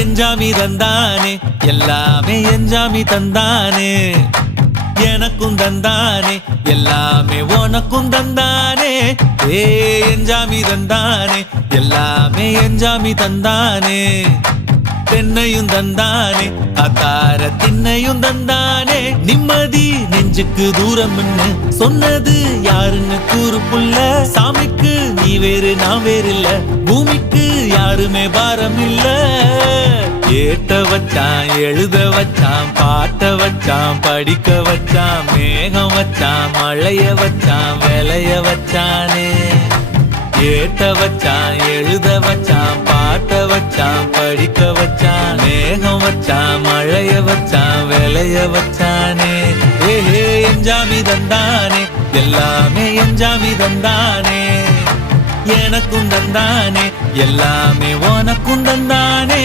எஞ்சாமி தந்தானே எல்லாமே எஞ்சாமி தந்தானே எனக்கும் தந்தானே எல்லாமே உனக்கும் தந்தானே ஏ எஞ்சாமி தந்தானே எல்லாமே எஞ்சாமி தந்தானே தென்னையும் தந்தானே அத்தார திண்ணையும் தந்தானே நிம்மதி நெஞ்சுக்கு தூரம் சொன்னது யாருன்னு கூறு புள்ள சாமிக்கு நீ வேறு நான் வேறு இல்ல பூமிக்கு யாருமே பாரம் இல்ல ஏட்ட வச்சான் எழுத வச்சான் பாட்ட வச்சான் படிக்க வச்சான் மேகம் வச்சான் மழைய வச்சான் விளைய வச்சானே ஏட்ட வச்சான் எழுத வச்சான் பாட்ட வச்சான் படிக்க வச்சான் மேகம் வச்சான் மழைய வச்சான் விளைய வச்சானே ஏ எஞ்சாமி தந்தானே எல்லாமே எஞ்சாமி தந்தானே எனக்கும் தந்தானே எல்லாமே உனக்கும் தந்தானே